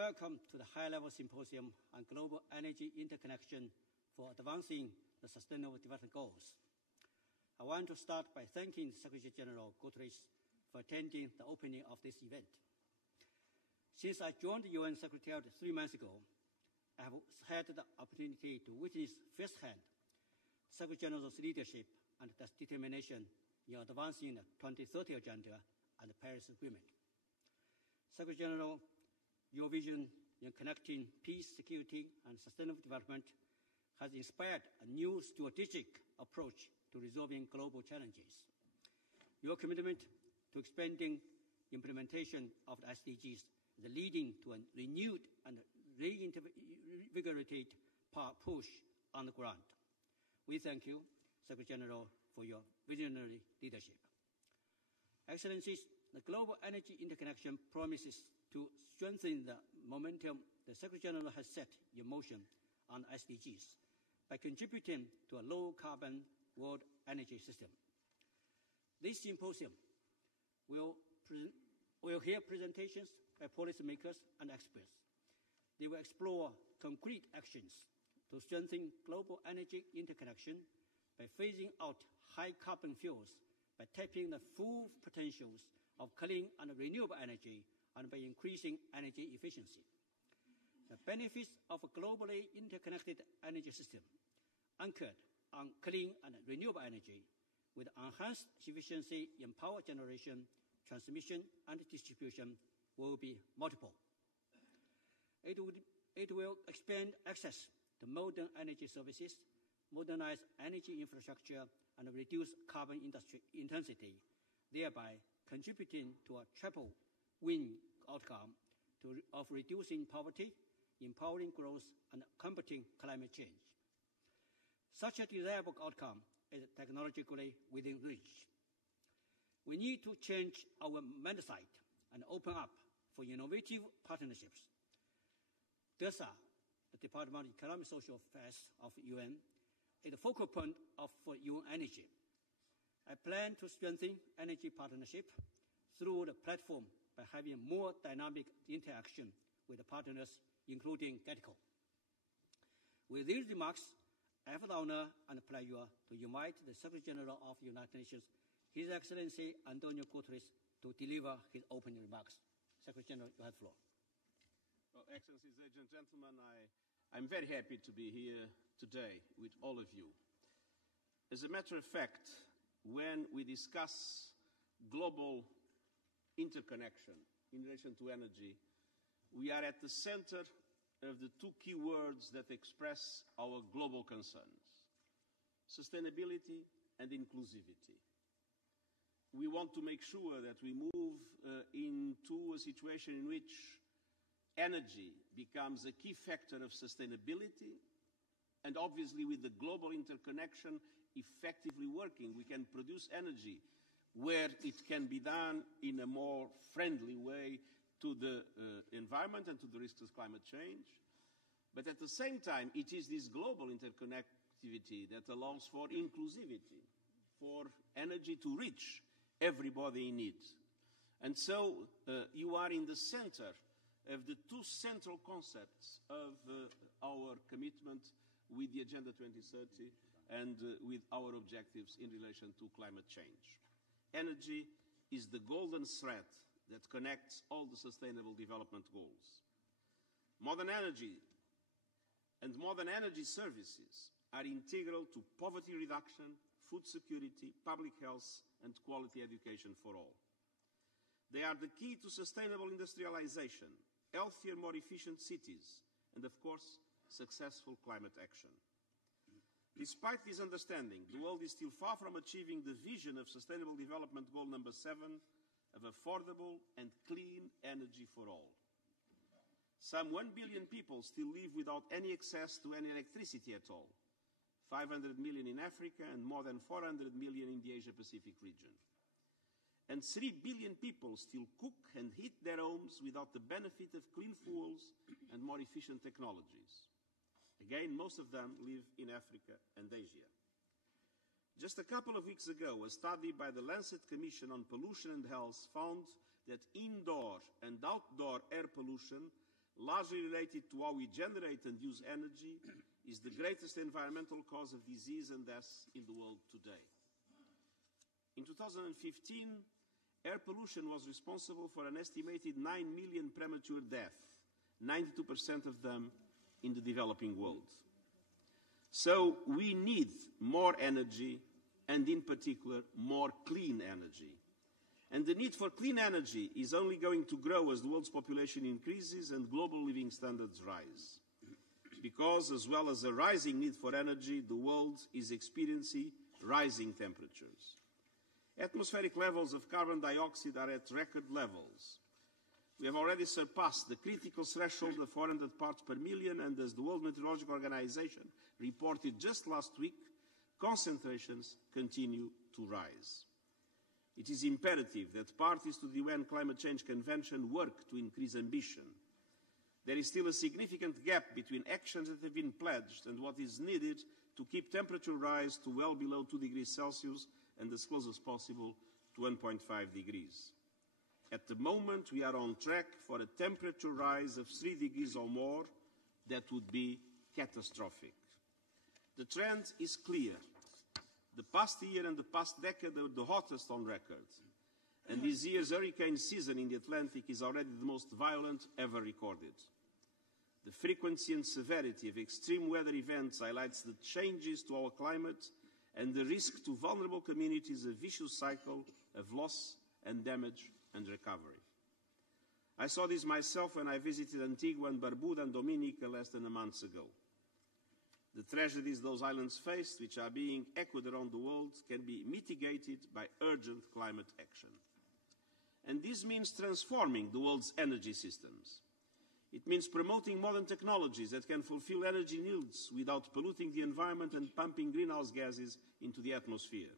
welcome to the high-level symposium on global energy interconnection for advancing the Sustainable Development Goals. I want to start by thanking Secretary-General Guterres for attending the opening of this event. Since I joined the UN Secretariat 3 months ago, I have had the opportunity to witness firsthand Secretary-General's leadership and determination in advancing the 2030 Agenda and the Paris Agreement. Secretary-General, your vision in connecting peace, security, and sustainable development has inspired a new strategic approach to resolving global challenges. Your commitment to expanding implementation of the SDGs is leading to a renewed and reinvigorated push on the ground. We thank you, Secretary-General, for your visionary leadership. Excellencies, the global energy interconnection promises to strengthen the momentum the Secretary-General has set in motion on SDGs by contributing to a low-carbon world energy system. This symposium will hear presentations by policymakers and experts. They will explore concrete actions to strengthen global energy interconnection by phasing out high-carbon fuels, by tapping the full potentials of clean and renewable energy, and by increasing energy efficiency. The benefits of a globally interconnected energy system anchored on clean and renewable energy with enhanced efficiency in power generation, transmission, and distribution will be multiple. It will expand access to modern energy services, modernize energy infrastructure, and reduce carbon industry intensity, thereby contributing to a triple win outcome of reducing poverty, empowering growth, and combating climate change. Such a desirable outcome is technologically within reach. We need to change our mindset and open up for innovative partnerships. DESA, the Department of Economic and Social Affairs of the UN, is the focal point for UN Energy. I plan to strengthen energy partnership through the platform by having more dynamic interaction with the partners, including GETCO. With these remarks, I have the honor and pleasure to invite the Secretary-General of the United Nations, His Excellency António Guterres, to deliver his opening remarks. Secretary-General, you have the floor. Well, Excellencies, ladies and gentlemen, I'm very happy to be here today with all of you. As a matter of fact, when we discuss global interconnection in relation to energy, we are at the center of the two key words that express our global concerns: sustainability and inclusivity. We want to make sure that we move into a situation in which energy becomes a key factor of sustainability, and obviously with the global interconnection effectively working, we can produce energy where it can be done in a more friendly way to the environment and to the risks of climate change. But at the same time, it is this global interconnectivity that allows for inclusivity, for energy to reach everybody in need. And so you are in the center of the two central concepts of our commitment with the Agenda 2030 and with our objectives in relation to climate change. Energy is the golden thread that connects all the Sustainable Development Goals. Modern energy and modern energy services are integral to poverty reduction, food security, public health, and quality education for all. They are the key to sustainable industrialization, healthier, more efficient cities, and of course, successful climate action. Despite this understanding, the world is still far from achieving the vision of Sustainable Development Goal number 7 of affordable and clean energy for all. Some 1 billion people still live without any access to any electricity at all, 500 million in Africa and more than 400 million in the Asia-Pacific region. And 3 billion people still cook and heat their homes without the benefit of clean fuels and more efficient technologies. Again, most of them live in Africa and Asia. Just a couple of weeks ago, a study by the Lancet Commission on Pollution and Health found that indoor and outdoor air pollution largely related to how we generate and use energy, is the greatest environmental cause of disease and death in the world today. In 2015, air pollution was responsible for an estimated 9 million premature deaths, 92% of them in the developing world. So we need more energy, and in particular, more clean energy. And the need for clean energy is only going to grow as the world's population increases and global living standards rise. Because, as well as a rising need for energy, the world is experiencing rising temperatures. Atmospheric levels of carbon dioxide are at record levels. We have already surpassed the critical threshold of 400 parts per million, and as the World Meteorological Organization reported just last week, concentrations continue to rise. It is imperative that parties to the UN Climate Change Convention work to increase ambition. There is still a significant gap between actions that have been pledged and what is needed to keep temperature rise to well below 2 degrees Celsius and as close as possible to 1.5 degrees. At the moment, we are on track for a temperature rise of 3 degrees or more. That would be catastrophic. The trend is clear. The past year and the past decade are the hottest on record, and this year's hurricane season in the Atlantic is already the most violent ever recorded. The frequency and severity of extreme weather events highlights the changes to our climate and the risk to vulnerable communities, a vicious cycle of loss and damage and recovery. I saw this myself when I visited Antigua and Barbuda and Dominica less than a month ago. The tragedies those islands face, which are being echoed around the world, can be mitigated by urgent climate action. And this means transforming the world's energy systems. It means promoting modern technologies that can fulfill energy needs without polluting the environment and pumping greenhouse gases into the atmosphere.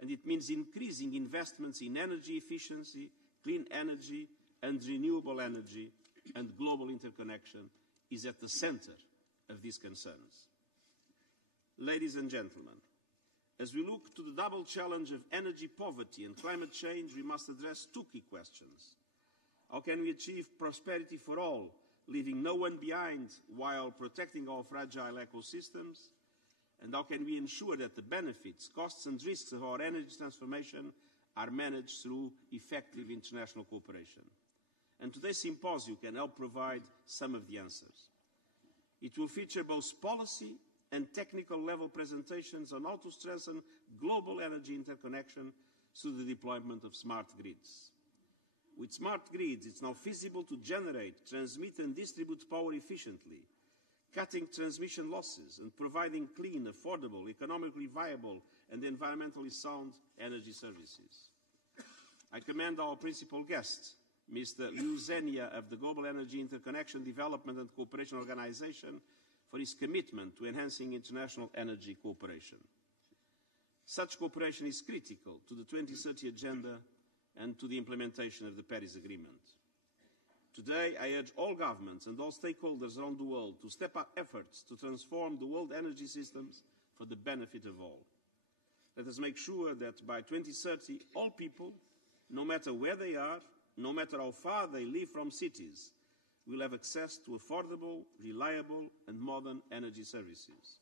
And it means increasing investments in energy efficiency, clean energy, and renewable energy, and global interconnection is at the center of these concerns. Ladies and gentlemen, as we look to the double challenge of energy poverty and climate change, we must address two key questions. How can we achieve prosperity for all, leaving no one behind while protecting our fragile ecosystems? And how can we ensure that the benefits, costs and risks of our energy transformation are managed through effective international cooperation? And today's symposium can help provide some of the answers. It will feature both policy and technical level presentations on how to strengthen global energy interconnection through the deployment of smart grids. With smart grids, it's now feasible to generate, transmit and distribute power efficiently, cutting transmission losses and providing clean, affordable, economically viable and environmentally sound energy services. I commend our principal guest, Mr. Liu Zhenya of the Global Energy Interconnection Development and Cooperation Organization, for his commitment to enhancing international energy cooperation. Such cooperation is critical to the 2030 Agenda and to the implementation of the Paris Agreement. Today, I urge all governments and all stakeholders around the world to step up efforts to transform the world energy systems for the benefit of all. Let us make sure that by 2030, all people, no matter where they are, no matter how far they live from cities, will have access to affordable, reliable and modern energy services.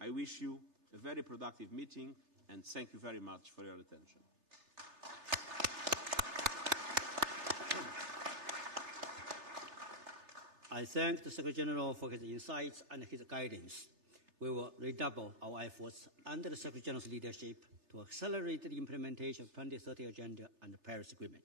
I wish you a very productive meeting and thank you very much for your attention. I thank the Secretary-General for his insights and his guidance. We will redouble our efforts under the Secretary-General's leadership to accelerate the implementation of the 2030 Agenda and the Paris Agreement.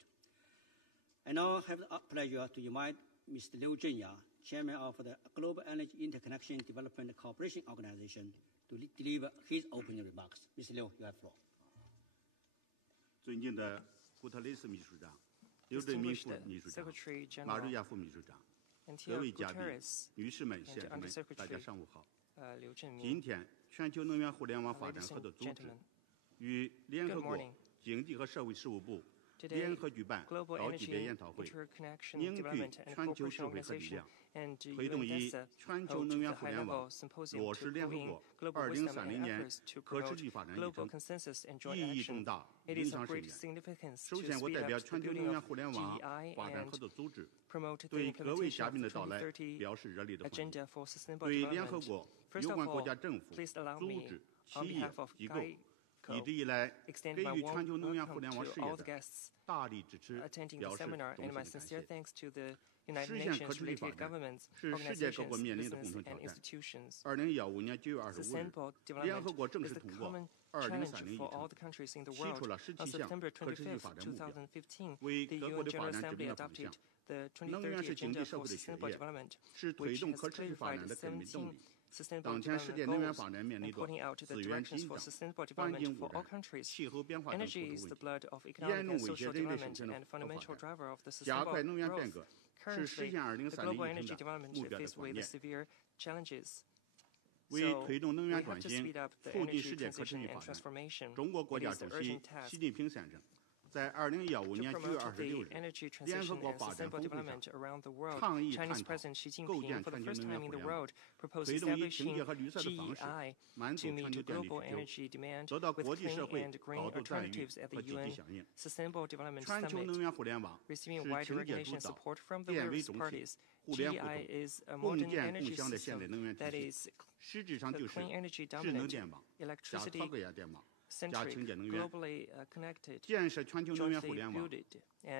I now have the pleasure to invite Mr. Liu Zhenya, Chairman of the Global Energy Interconnection Development Cooperation Organization, to deliver his opening remarks. Mr. Liu, you have the floor. 尊敬的古特雷斯秘书长、刘振民副秘书长、马瑞亚副秘书长、各位嘉宾、女士们、先生们，大家上午好。今天，全球能源互联网发展合作组织与联合国经济和社会事务部联合举办高级别研讨会，凝聚全球智慧和力量，推动以全球能源互联网落实联合国2030年可持续发展议程，意义重大，影响深远。首先，我代表全球能源互联网发展合作组织，对各位嘉宾的到来表示热烈的欢迎。对联合国有关国家政府、组织、企业、机构一直以来给予全球能源互联网事业的大力支持，表示衷心的感谢。实现可持续发展是世界各国面临的共同挑战。2015年9月25日，联合国正式通过2030议程，提出了17项可持续发展目标，为各国的发展制定了方向。能源是经济社会的血液，是推动可持续发展的根本动力。当前世界能源发展面临着资源紧张、环境污染、气候变化等诸多问题，严重威胁人类生存和发展。加快能源变革是实现2030议程的目标的关键。为推动能源转型，促进世界可持续发展，中国国家主席习近平先生在2015年9月26日联合国发展峰会上倡议探讨构建全球能源互联网，推动以清洁和绿色的方式满足全球电力需求，得到国际社会高度赞誉和积极响应。全球能源互联网是清洁主导、电为中心、互联互通、共建共享的现代能源体系，实质上就是智能电网加超高压电网加清洁能源，建设全球能源互联网，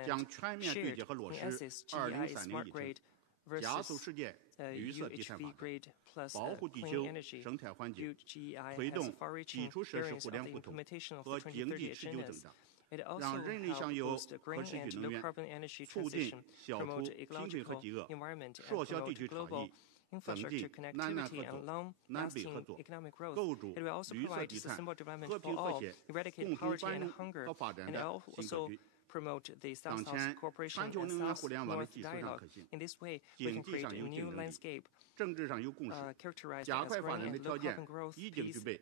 将全面对接和落实2030议程，加速实践绿色低碳发展，保护地球生态环境，推动基础设施互联互通和经济持久增长，让人类享有可持续能源，促进消除贫困和饥饿，缩小地区差异，增进南南合作、南北合作，构筑绿色低碳、和平和谐、共同繁荣和发展的新格局。当前全球能源互联网的技术上可行，经济上有竞争力，政治上有共识，加快发展的条件已经具备。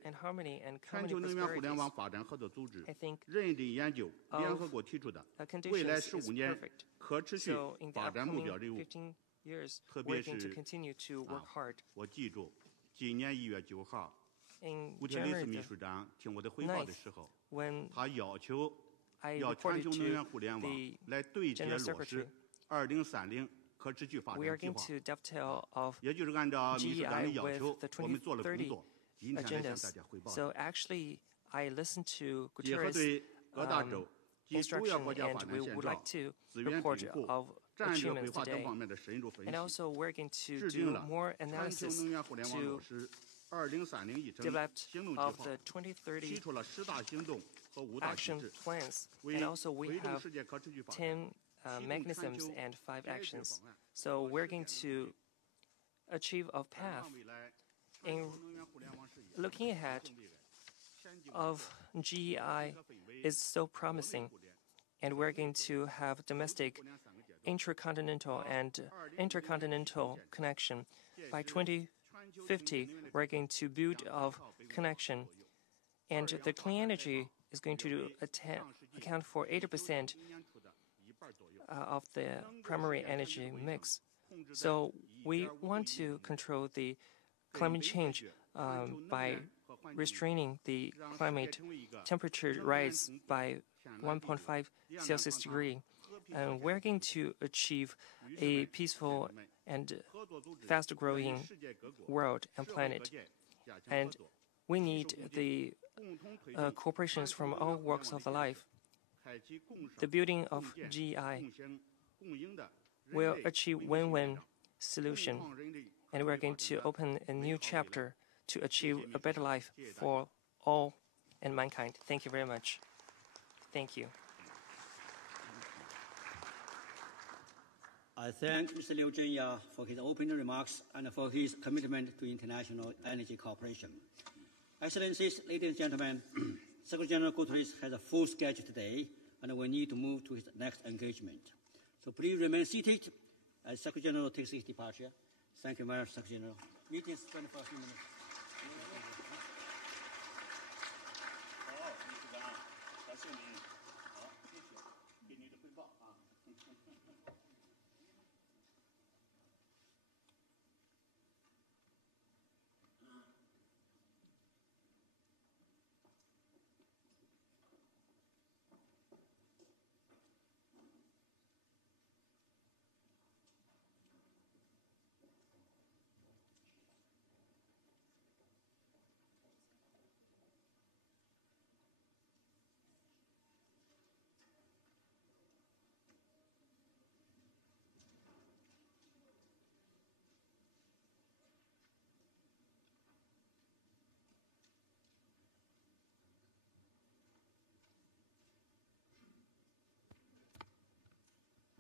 全球能源互联网发展合作组织认真研究联合国提出的未来15年可持续发展目标任务，特别是我记住今年1月9号古特雷斯秘书长听我的汇报的时候，他要求要全球能源互联网来对接落实2030可持续发展计划，也就是按照秘书长的要求，我们做了工作，今天来向大家汇报。结合对各大洲及主要国家发展现状、资源禀赋、战略规划等方面的深入分析，制定了全球能源互联网落实2030议程行动计划，提出了10大行动和5大机制，为推动世界可持续发展mechanisms and 5 actions. So we're going to achieve a path in looking ahead of GEI is so promising, and we're going to have domestic, intercontinental, and intercontinental connection. By 2050, we're going to build a connection, and the clean energy is going to account for 80% of the primary energy mix. So we want to control the climate change by restraining the climate temperature rise by 1.5 Celsius degree. And we're going to achieve a peaceful and fast-growing world and planet. And we need the cooperations from all walks of life. The building of GEI will achieve win-win solution, and we're going to open a new chapter to achieve a better life for all and mankind. Thank you very much. Thank you. I thank Mr. Liu Zhenya for his opening remarks and for his commitment to international energy cooperation. Excellencies, ladies and gentlemen, Secretary-General Guterres has a full schedule today, and we need to move to his next engagement. So please remain seated as Secretary-General takes his departure. Thank you very much, Secretary-General. Meeting is 24 minutes.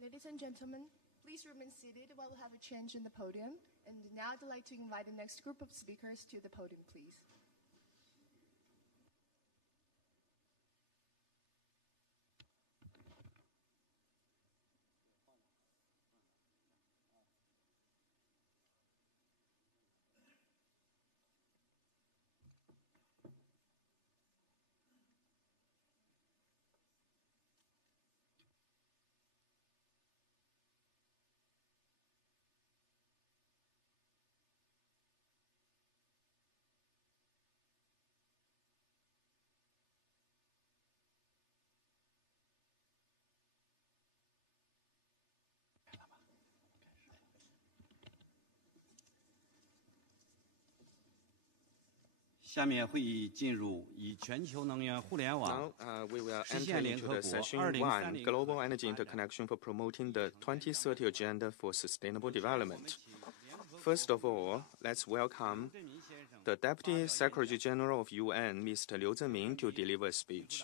Ladies and gentlemen, please remain seated while we have a change in the podium. And now I'd like to invite the next group of speakers to the podium, please.下面会议进入以全球能源互联网 we will enter into the session 1, Global Energy Interconnection for Promoting the 2030 Agenda for Sustainable Development. First of all, let's welcome the Deputy Secretary-General of UN, Mr. Liu Zhenmin, to deliver a speech.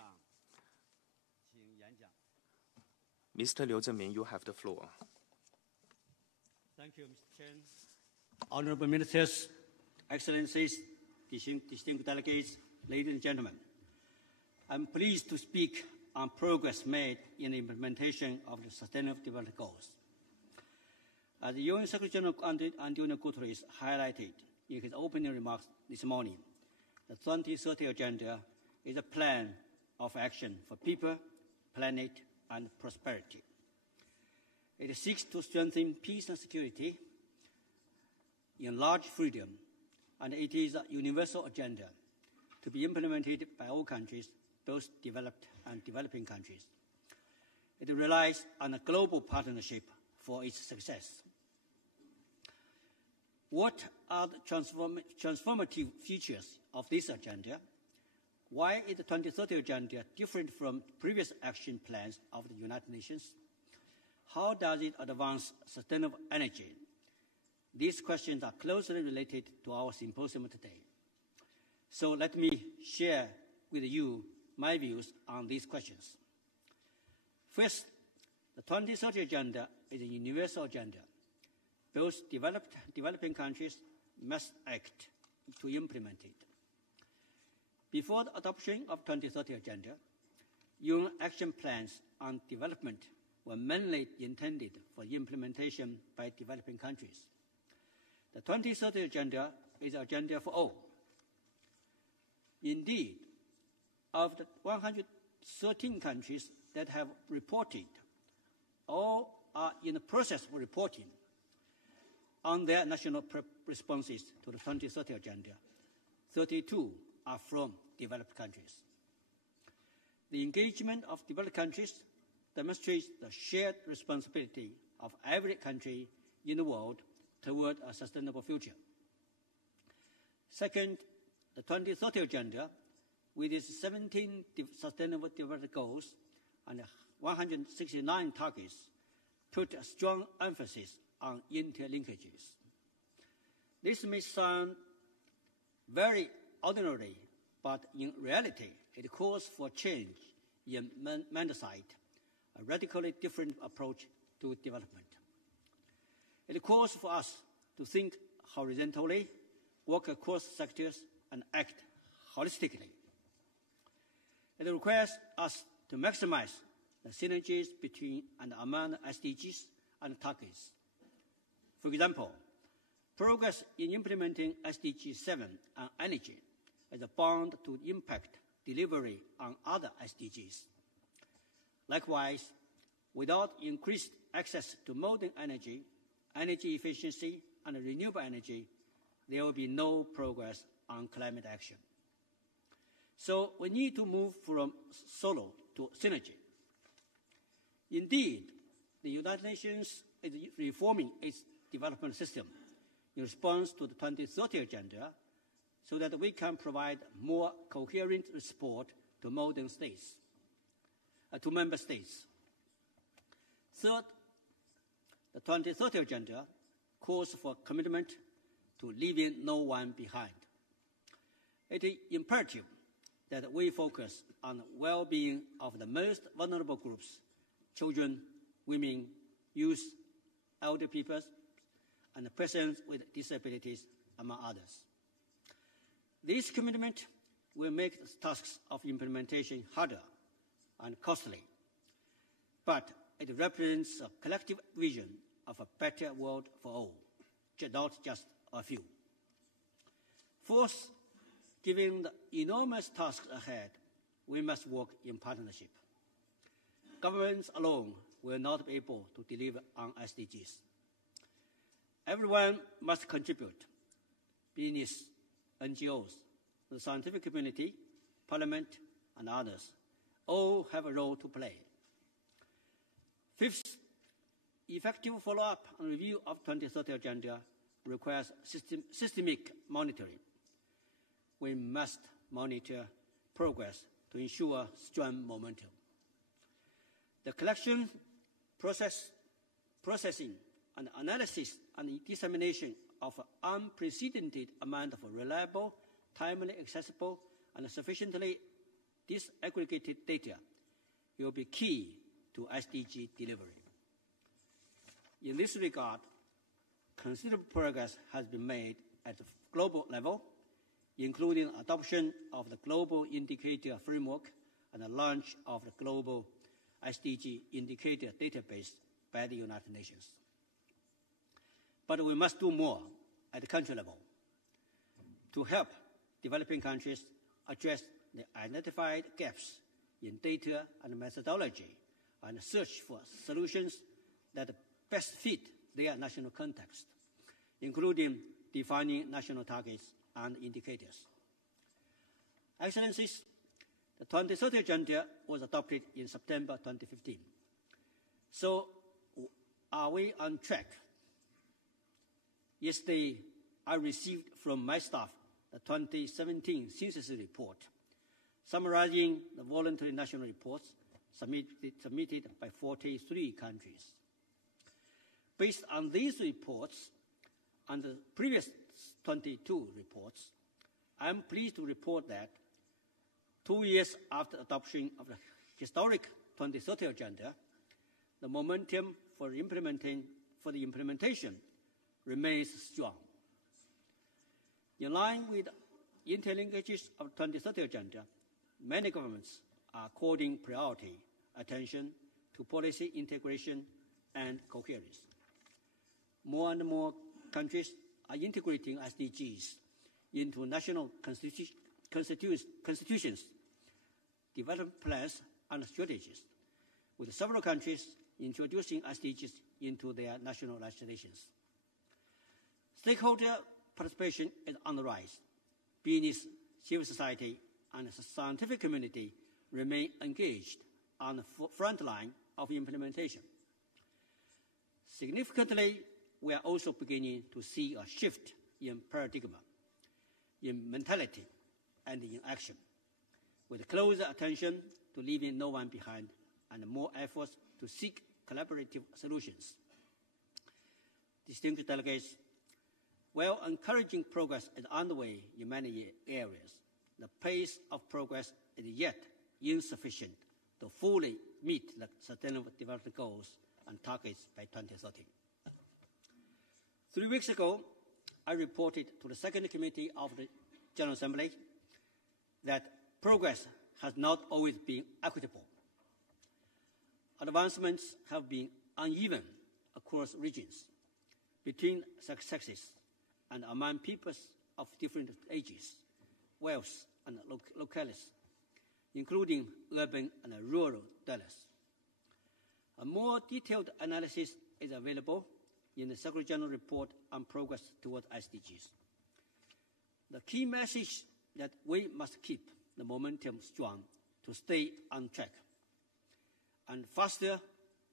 Mr. Liu Zhenmin, you have the floor. Thank you, Mr. Chen. Honorable Ministers, Excellencies, distinguished delegates, ladies and gentlemen, I'm pleased to speak on progress made in the implementation of the Sustainable Development Goals. As the UN Secretary-General António Guterres highlighted in his opening remarks this morning, the 2030 Agenda is a plan of action for people, planet, and prosperity. It seeks to strengthen peace and security, enlarge freedom, and it is a universal agenda to be implemented by all countries, both developed and developing countries. It relies on a global partnership for its success. What are the transformative features of this agenda? Why is the 2030 Agenda different from previous action plans of the United Nations? How does it advance sustainable energy? These questions are closely related to our symposium today. So let me share with you my views on these questions. First, the 2030 Agenda is a universal agenda. Both developing countries must act to implement it. Before the adoption of 2030 Agenda, UN action plans on development were mainly intended for implementation by developing countries. The 2030 Agenda is an agenda for all. Indeed, of the 113 countries that have reported, all are in the process of reporting on their national responses to the 2030 Agenda. 32 are from developed countries. The engagement of developed countries demonstrates the shared responsibility of every country in the world toward a sustainable future. Second, the 2030 Agenda, with its 17 Sustainable Development Goals and 169 targets, put a strong emphasis on interlinkages. This may sound very ordinary, but in reality, it calls for change in mindset, a radically different approach to development. It calls for us to think horizontally, work across sectors, and act holistically. It requires us to maximize the synergies between and among SDGs and targets. For example, progress in implementing SDG 7 on energy is bound to impact delivery on other SDGs. Likewise, without increased access to modern energy, energy efficiency, and renewable energy, there will be no progress on climate action. So we need to move from solo to synergy. Indeed, the United Nations is reforming its development system in response to the 2030 Agenda so that we can provide more coherent support to member states. Third, the 2030 Agenda calls for commitment to leaving no one behind. It is imperative that we focus on the well-being of the most vulnerable groups, children, women, youth, elder people, and persons with disabilities, among others. This commitment will make the tasks of implementation harder and costly, but it represents a collective vision of a better world for all, not just a few. Fourth, given the enormous tasks ahead, we must work in partnership. Governments alone will not be able to deliver on SDGs. Everyone must contribute. Business, NGOs, the scientific community, Parliament, and others all have a role to play. Fifth, effective follow-up and review of 2030 Agenda requires systemic monitoring. We must monitor progress to ensure strong momentum. The collection, processing, and analysis and dissemination of an unprecedented amount of reliable, timely, accessible, and sufficiently disaggregated data will be key to SDG delivery. In this regard, considerable progress has been made at the global level, including adoption of the Global Indicator Framework and the launch of the Global SDG Indicator Database by the United Nations. But we must do more at the country level to help developing countries address the identified gaps in data and methodology and search for solutions that best fit their national context, including defining national targets and indicators. Excellencies, the 2030 Agenda was adopted in September 2015. So, are we on track? Yesterday, I received from my staff the 2017 Synthesis Report, summarizing the voluntary national reports submitted by 43 countries. Based on these reports and the previous 22 reports, I am pleased to report that 2 years after adoption of the historic 2030 Agenda, the momentum for the implementation remains strong. In line with interlinkages of the 2030 Agenda, many governments are according priority attention to policy integration and coherence. More and more countries are integrating SDGs into national constitutions, development plans, and strategies, with several countries introducing SDGs into their national legislations. Stakeholder participation is on the rise. Business, civil society, and the scientific community remain engaged on the front line of implementation. Significantly, we are also beginning to see a shift in paradigm, in mentality, and in action, with closer attention to leaving no one behind and more efforts to seek collaborative solutions. Distinguished delegates, while encouraging progress is underway in many areas, the pace of progress is yet insufficient to fully meet the Sustainable Development Goals and targets by 2030. 3 weeks ago, I reported to the Second Committee of the General Assembly that progress has not always been equitable. Advancements have been uneven across regions, between sexes, and among peoples of different ages, wealth, and locales, including urban and rural dwellers. A more detailed analysis is available in the Secretary-General report on progress towards SDGs. The key message that we must keep the momentum strong to stay on track, and faster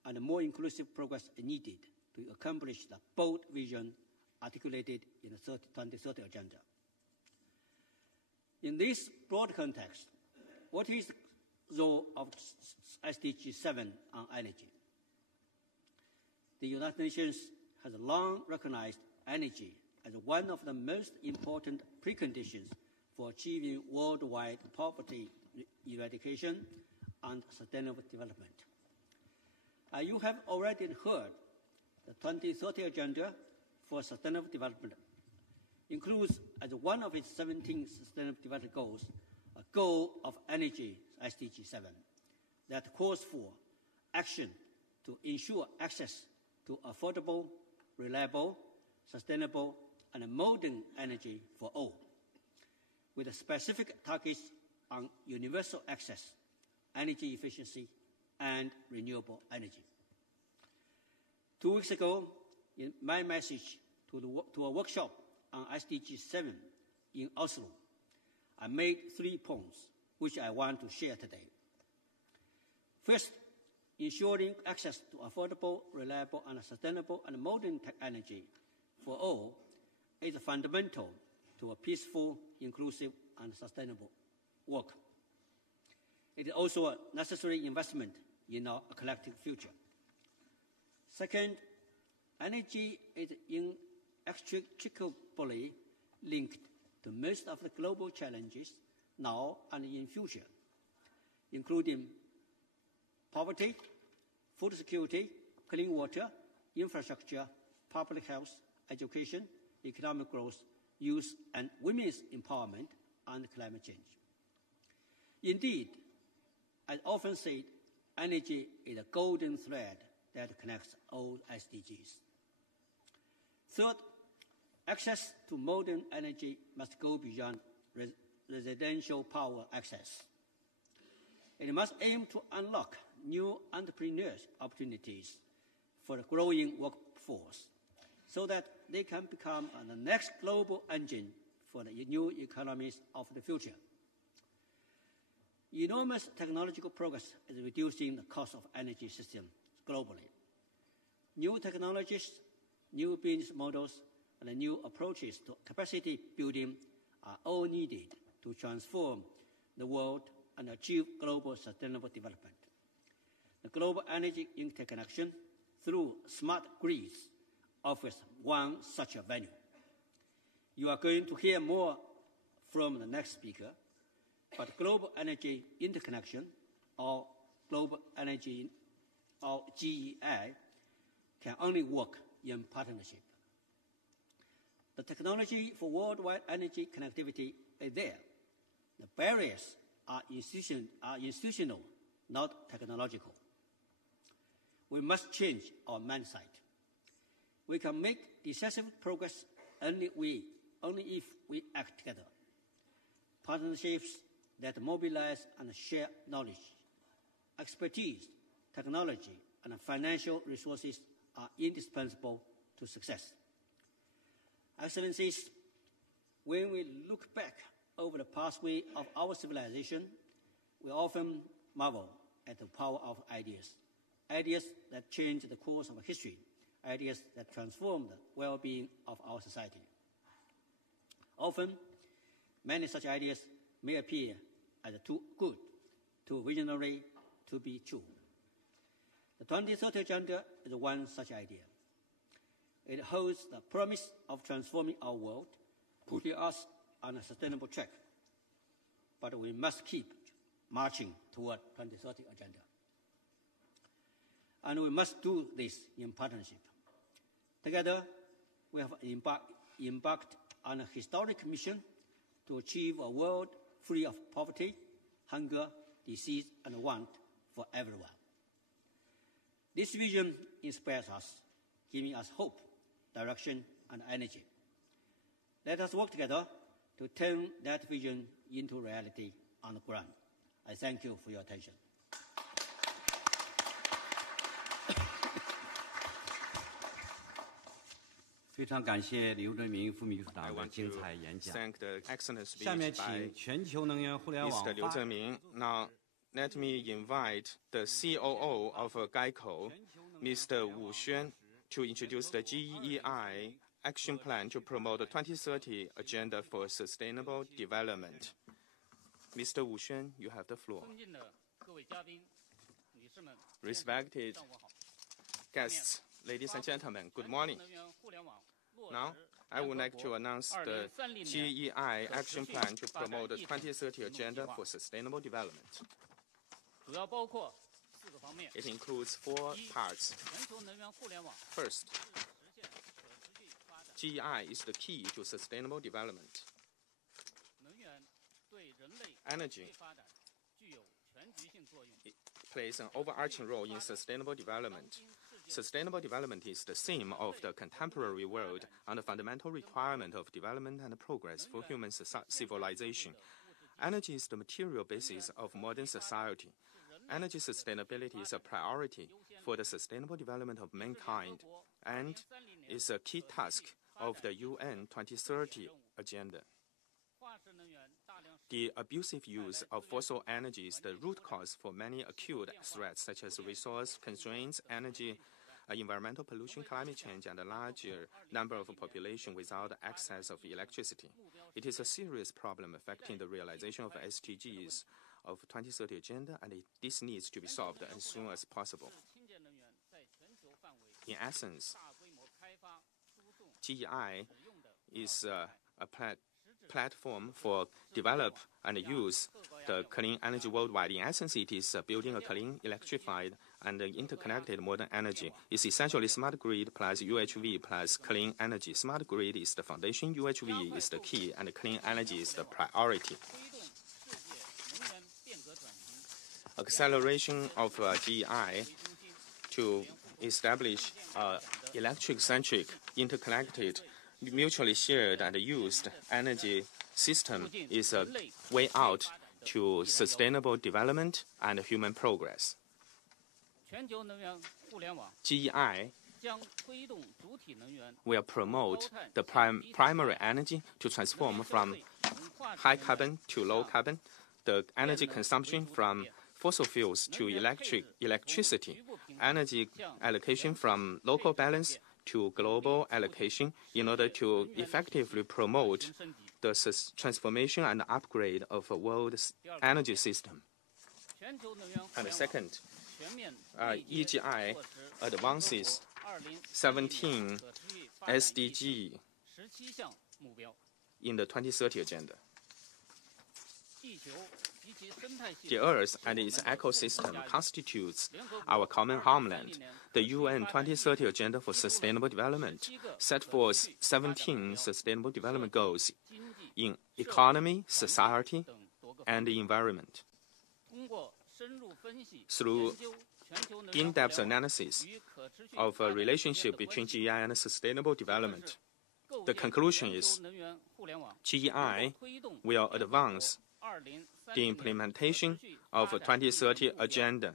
and more inclusive progress is needed to accomplish the bold vision articulated in the 2030 Agenda. In this broad context, what is the role of SDG 7 on energy? The United Nations has long recognized energy as one of the most important preconditions for achieving worldwide poverty eradication and sustainable development. You have already heard the 2030 Agenda for Sustainable Development includes as one of its 17 Sustainable Development Goals a goal of energy, SDG 7, that calls for action to ensure access to affordable, reliable, sustainable, and modern energy for all, with specific targets on universal access, energy efficiency, and renewable energy. 2 weeks ago, in my message to a workshop on SDG 7 in Oslo, I made 3 points which I want to share today. First, ensuring access to affordable, reliable, and sustainable and modern energy for all is fundamental to a peaceful, inclusive, and sustainable work. It is also a necessary investment in our collective future. Second, energy is inextricably linked to most of the global challenges now and in future, including poverty, food security, clean water, infrastructure, public health, education, economic growth, youth and women's empowerment, and climate change. Indeed, as often said, energy is a golden thread that connects all SDGs. Third, access to modern energy must go beyond residential power access. It must aim to unlock new entrepreneurs' opportunities for the growing workforce so that they can become the next global engine for the new economies of the future. Enormous technological progress is reducing the cost of energy systems globally. New technologies, new business models, and new approaches to capacity building are all needed to transform the world and achieve global sustainable development. The global energy interconnection through smart grids offers one such a venue. You are going to hear more from the next speaker, but global energy interconnection, or global energy, or GEI, can only work in partnership. The technology for worldwide energy connectivity is there. The barriers are institutional, not technological. We must change our mindset. We can make decisive progress only if we act together. Partnerships that mobilize and share knowledge, expertise, technology, and financial resources are indispensable to success. Excellencies, when we look back over the pathway of our civilization, we often marvel at the power of ideas, ideas that change the course of history, ideas that transform the well-being of our society. Often, many such ideas may appear as too good, too visionary to be true. The 2030 Agenda is one such idea. It holds the promise of transforming our world, putting us on a sustainable track. But we must keep marching toward 2030 Agenda. And we must do this in partnership. Together, we have embarked on a historic mission to achieve a world free of poverty, hunger, disease, and want for everyone. This vision inspires us, giving us hope, direction, and energy. Let us work together to turn that vision into reality on the ground. I thank you for your attention. 非常感谢刘振明副秘书长的精彩演讲。下面请全球能源互联网 Mr. Liu Zhenming. Now, let me invite the COO of GEICO, Mr. Wu Xuan, to introduce the GEI Action Plan to promote the 2030 Agenda for Sustainable Development. Mr. Wu Xuan, you have the floor. Respected guests, ladies and gentlemen, good morning. Now, I would like to announce the GEI Action Plan to promote the 2030 Agenda for Sustainable Development. It includes 4 parts. First, GEI is the key to sustainable development. Energy plays an overarching role in sustainable development. Sustainable development is the theme of the contemporary world and a fundamental requirement of development and progress for human civilization. Energy is the material basis of modern society. Energy sustainability is a priority for the sustainable development of mankind and is a key task of the UN 2030 agenda. The abusive use of fossil energy is the root cause for many acute threats such as resource constraints, energy, environmental pollution, climate change, and a larger number of population without access of electricity. It is a serious problem affecting the realization of SDGs of 2030 agenda, and this needs to be solved as soon as possible. In essence, GEI is a platform for develop and use the clean energy worldwide. In essence, it is building a clean, electrified, and interconnected modern energy. It's essentially smart grid plus UHV plus clean energy. Smart grid is the foundation, UHV is the key, and clean energy is the priority. Acceleration of GEI to establish electric-centric, interconnected, mutually shared and used energy system is a way out to sustainable development and human progress. GEI will promote the primary energy to transform from high carbon to low carbon, the energy consumption from fossil fuels to electricity, energy allocation from local balance to global allocation in order to effectively promote the transformation and upgrade of a world's energy system. And second, EGI advances 17 SDG in the 2030 agenda. The Earth and its ecosystem constitutes our common homeland. The UN 2030 Agenda for Sustainable Development set forth 17 Sustainable Development Goals in economy, society, and the environment. Through in-depth analysis of a relationship between GEI and sustainable development, the conclusion is GEI will advance the implementation of a 2030 agenda.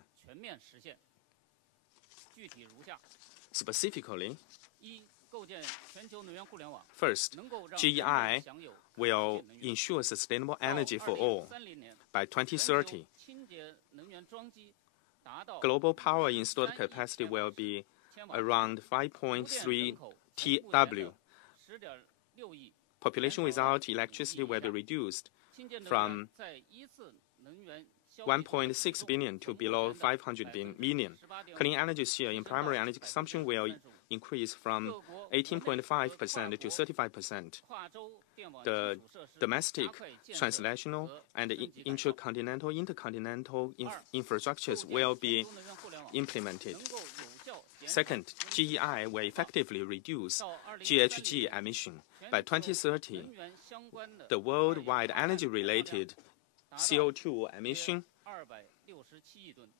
Specifically, first, GEI will ensure sustainable energy for all. By 2030, global power installed capacity will be around 5.3 TW. Population without electricity will be reduced from 1.6 billion to below 500 million. Clean energy share in primary energy consumption will increase from 18.5% to 35%. The domestic, transnational, and intercontinental infrastructures will be implemented. Second, GEI will effectively reduce GHG emission. By 2030, the worldwide energy-related CO2 emission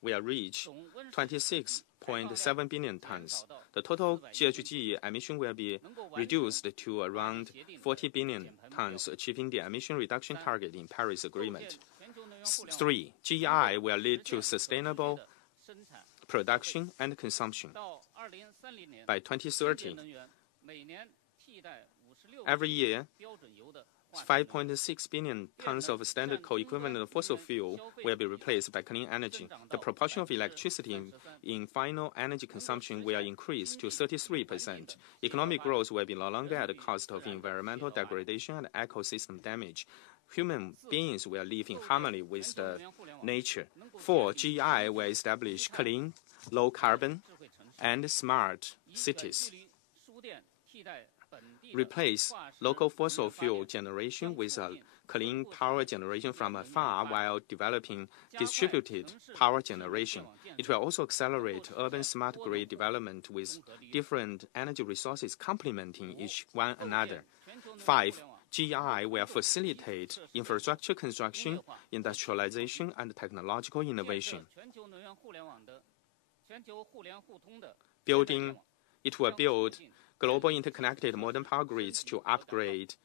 will reach 26.7 billion tons. The total GHG emission will be reduced to around 40 billion tons, achieving the emission reduction target in Paris Agreement. 3. GEI will lead to sustainable production and consumption. By 2030, every year, 5.6 billion tons of standard co-equivalent of fossil fuel will be replaced by clean energy. The proportion of electricity in final energy consumption will increase to 33%. Economic growth will be no longer at the cost of environmental degradation and ecosystem damage. Human beings will live in harmony with the nature. 4. GEI will establish clean, low carbon, and smart cities. replace local fossil fuel generation with a clean power generation from afar while developing distributed power generation. It will also accelerate urban smart grid development with different energy resources complementing each one another. 5. GEI will facilitate infrastructure construction, industrialization, and technological innovation. It will build global interconnected modern power grids to upgrade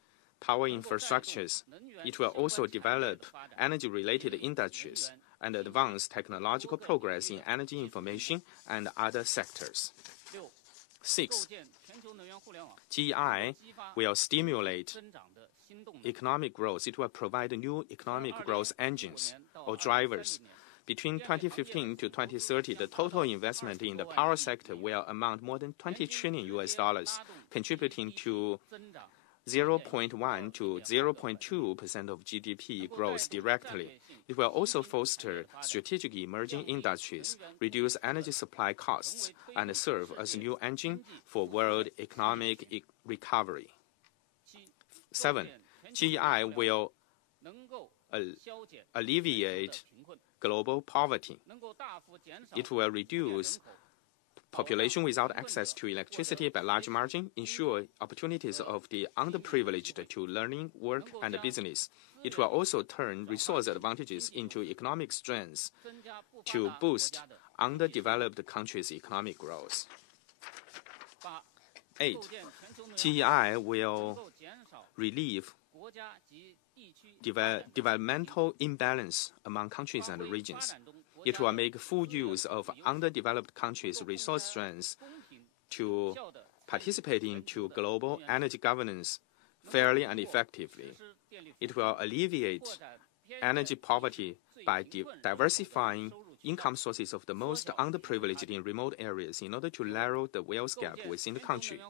power infrastructures. It will also develop energy-related industries and advance technological progress in energy information and other sectors. 6. GEI will stimulate economic growth. It will provide new economic growth engines or drivers. Between 2015 to 2030, the total investment in the power sector will amount more than $20 trillion, contributing to 0.1 to 0.2% of GDP growth directly. It will also foster strategic emerging industries, reduce energy supply costs, and serve as a new engine for world economic recovery. 7. GEI will alleviate global poverty. It will reduce population without access to electricity by large margin, ensure opportunities of the underprivileged to learning, work, and business. It will also turn resource advantages into economic strengths to boost underdeveloped countries' economic growth. 8. GEI will relieve developmental imbalance among countries and regions. It will make full use of underdeveloped countries' resource strengths to participate into global energy governance fairly and effectively. It will alleviate energy poverty by diversifying income sources of the most underprivileged in remote areas in order to narrow the wealth gap within the country.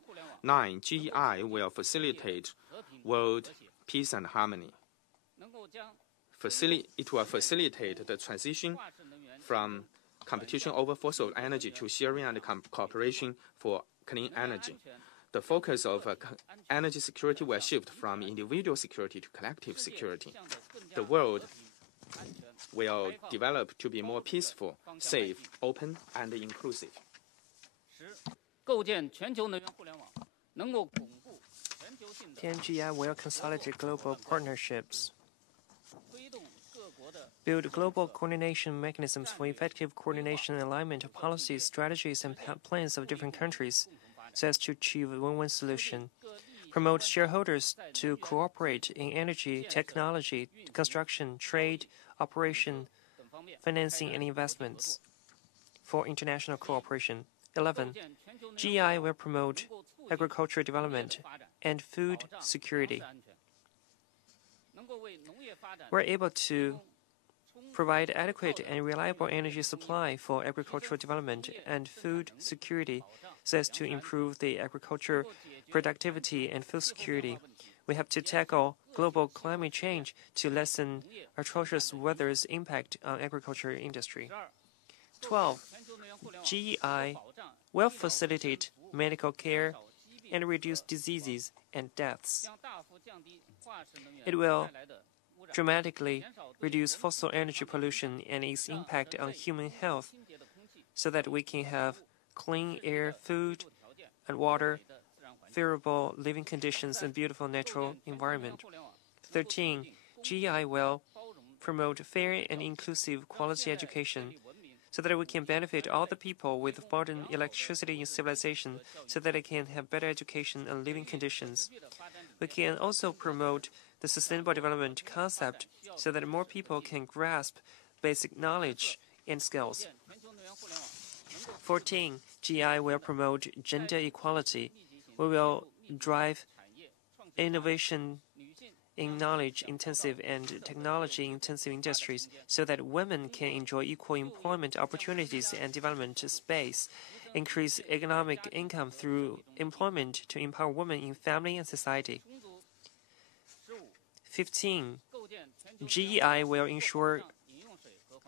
9. GEI will facilitate world peace and harmony. It will facilitate the transition from competition over fossil energy to sharing and cooperation for clean energy. The focus of energy security will shift from individual security to collective security. The world will develop to be more peaceful, safe, open, and inclusive. 10. GEI will consolidate global partnerships, build global coordination mechanisms for effective coordination and alignment of policies, strategies, and plans of different countries so as to achieve a win-win solution. Promote shareholders to cooperate in energy, technology, construction, trade, operation, financing, and investments for international cooperation. 11. GEI will promote agricultural development and food security. We're able to provide adequate and reliable energy supply for agricultural development and food security so as to improve the agriculture productivity and food security. We have to tackle global climate change to lessen atrocious weather's impact on agriculture industry. 12. GEI will facilitate medical care and reduce diseases and deaths. It will dramatically reduce fossil energy pollution and its impact on human health so that we can have clean air, food, and water, favorable living conditions, and beautiful natural environment. 13. GEI will promote fair and inclusive quality education so that we can benefit all the people with modern electricity and civilization so that they can have better education and living conditions. We can also promote the sustainable development concept so that more people can grasp basic knowledge and skills. 14. GEI will promote gender equality. We will drive innovation in knowledge-intensive and technology-intensive industries so that women can enjoy equal employment opportunities and development space, increase economic income through employment to empower women in family and society. 15. GEI will ensure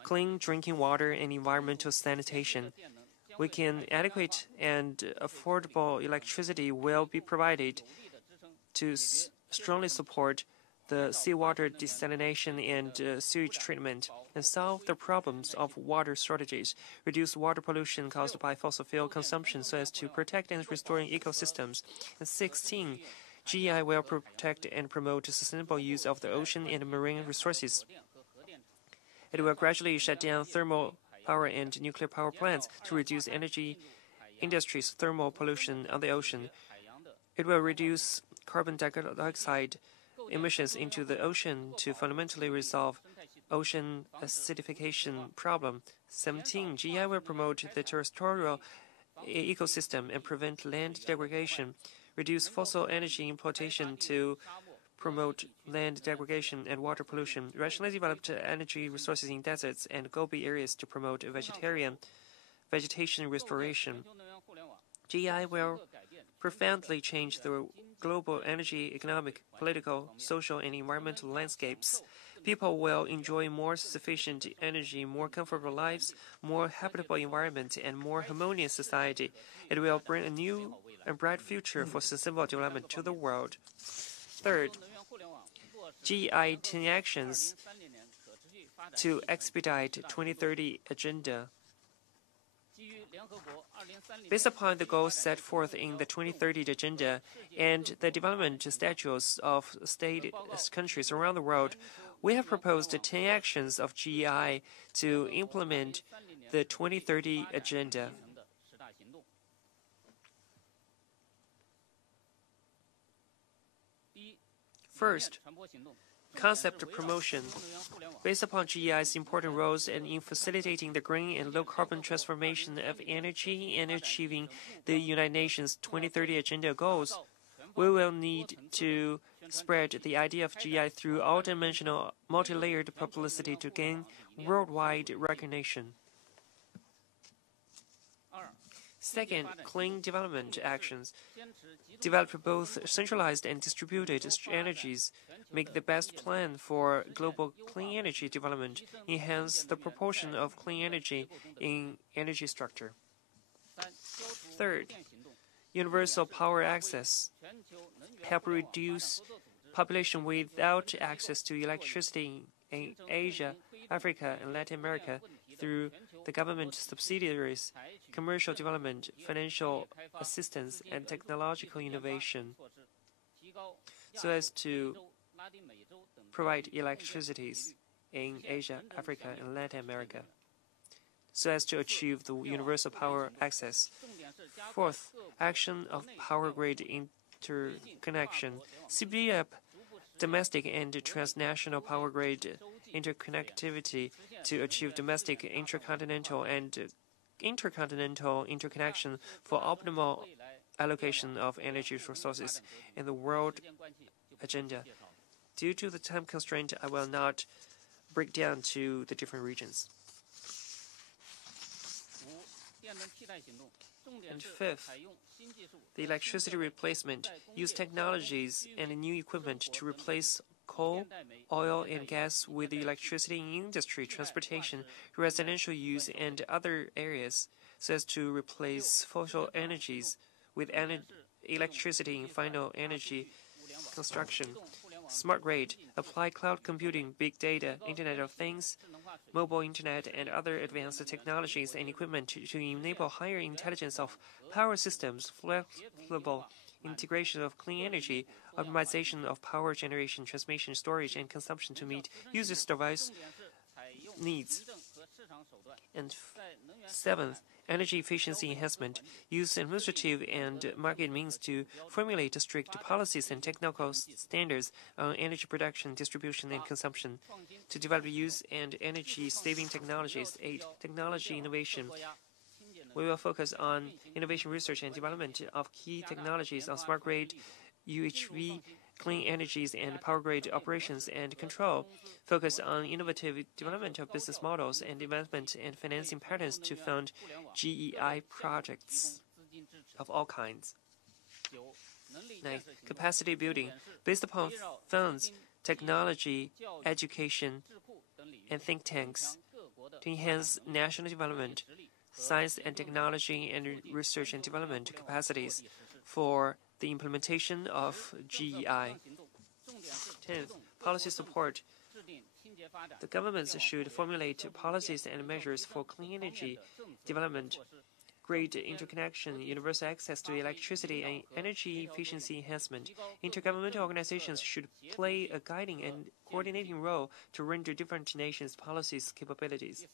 clean drinking water and environmental sanitation. Adequate and affordable electricity will be provided to strongly support the seawater desalination and sewage treatment, and solve the problems of water shortages, reduce water pollution caused by fossil fuel consumption so as to protect and restore ecosystems. And 16, GEI will protect and promote sustainable use of the ocean and marine resources. It will gradually shut down thermal power and nuclear power plants to reduce energy industry's thermal pollution on the ocean. It will reduce carbon dioxide emissions into the ocean to fundamentally resolve ocean acidification problem. 17, GEI will promote the terrestrial ecosystem and prevent land degradation, reduce fossil energy importation to promote land degradation and water pollution, rationally develop energy resources in deserts and Gobi areas to promote vegetation restoration. GEI will profoundly change the global energy, economic, political, social, and environmental landscapes. People will enjoy more sufficient energy, more comfortable lives, more habitable environment, and more harmonious society. It will bring a new and bright future for sustainable development to the world. Third, GEI 10 actions to expedite 2030 agenda. Based upon the goals set forth in the 2030 agenda and the development statutes of countries around the world, we have proposed 10 actions of GEI to implement the 2030 agenda. First, concept promotion. Based upon GEI's important roles in facilitating the green and low-carbon transformation of energy and achieving the United Nations 2030 Agenda goals, we will need to spread the idea of GEI through all-dimensional, multi-layered publicity to gain worldwide recognition. Second, clean development actions. Develop both centralized and distributed energies. Make the best plan for global clean energy development. Enhance the proportion of clean energy in energy structure. Third, universal power access. Help reduce population without access to electricity in Asia, Africa, and Latin America through the government subsidiaries, commercial development, financial assistance, and technological innovation, so as to provide electricities in Asia, Africa, and Latin America, so as to achieve the universal power access. Fourth, action of power grid interconnection. Speed up domestic and transnational power grid interconnectivity to achieve domestic, intercontinental, and intercontinental interconnection for optimal allocation of energy resources in the world agenda. Due to the time constraint, I will not break down to the different regions. And fifth, the electricity replacement. Use technologies and new equipment to replace coal, oil, and gas with electricity in industry, transportation, residential use, and other areas, so as to replace fossil energies with electricity in final energy construction. Smart grid. Apply cloud computing, big data, Internet of Things, mobile Internet, and other advanced technologies and equipment to enable higher intelligence of power systems, flexible integration of clean energy, optimization of power generation, transmission, storage, and consumption to meet users' device needs. And seventh, energy efficiency enhancement. Use administrative and market means to formulate strict policies and technical standards on energy production, distribution, and consumption. To develop use and energy-saving technologies. 8. Technology innovation. We will focus on innovation research and development of key technologies on smart grid, UHV, clean energies, and power grid operations and control. Focus on innovative development of business models and investment and financing patterns to fund GEI projects of all kinds. 9. Capacity building. Based upon funds, technology, education, and think tanks to enhance national development, science and technology, and research and development capacities for the implementation of GEI. 10th, policy support. The governments should formulate policies and measures for clean energy development, great interconnection, universal access to electricity, and energy efficiency enhancement. Intergovernmental organizations should play a guiding and coordinating role to render different nations' policies capabilities.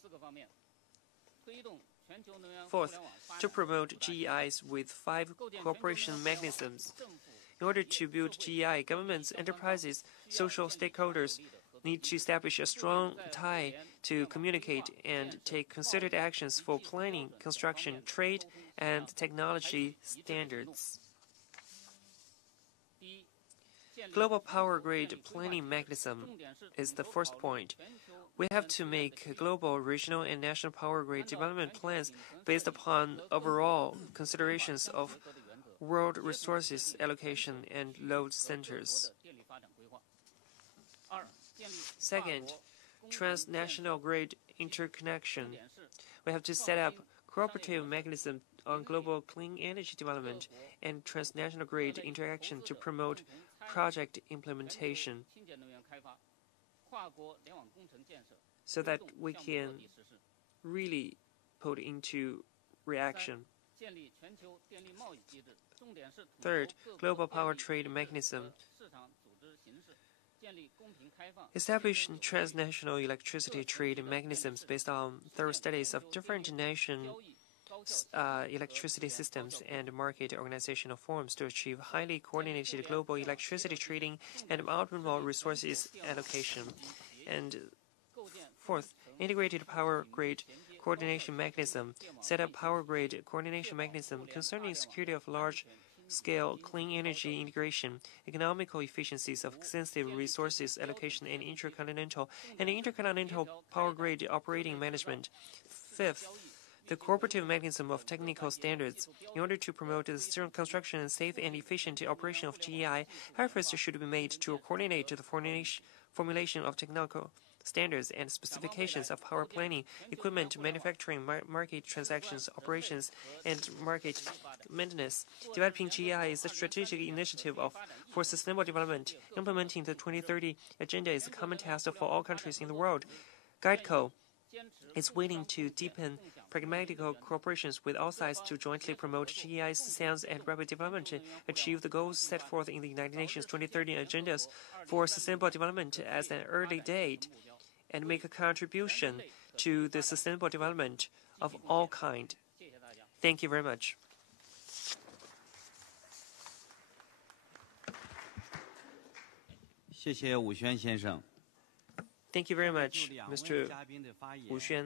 4th, to promote GEIs with 5 cooperation mechanisms. In order to build GEI, governments, enterprises, social stakeholders need to establish a strong tie to communicate and take concerted actions for planning, construction, trade, and technology standards. Global power grid planning mechanism is the first point. We have to make global, regional, and national power grid development plans based upon overall considerations of world resources allocation and load centers. Second, transnational grid interconnection. We have to set up cooperative mechanisms on global clean energy development and transnational grid interaction to promote project implementation so that we can really put into reaction. Third, global power trade mechanism. Establish transnational electricity trade mechanisms based on thorough studies of different nation electricity systems and market organizational forms to achieve highly coordinated global electricity trading and optimal resources allocation. And fourth, integrated power grid coordination mechanism. Set up power grid coordination mechanism concerning security of large-scale clean energy integration, economical efficiencies of extensive resources allocation, and intercontinental power grid operating management. Fifth, the cooperative mechanism of technical standards. In order to promote the construction and safe and efficient operation of GEI, efforts should be made to coordinate the formulation of technical standards and specifications of power planning, equipment manufacturing, market transactions, operations, and market maintenance. Developing GEI is a strategic initiative for sustainable development. Implementing the 2030 agenda is a common task for all countries in the world. GuideCo is willing to deepen pragmatic cooperations with all sides to jointly promote GEI's sound and rapid development to achieve the goals set forth in the United Nations 2030 agendas for sustainable development as an early date and make a contribution to the sustainable development of all kind. Thank you very much. Thank you very much, Mr. Wu Xuan.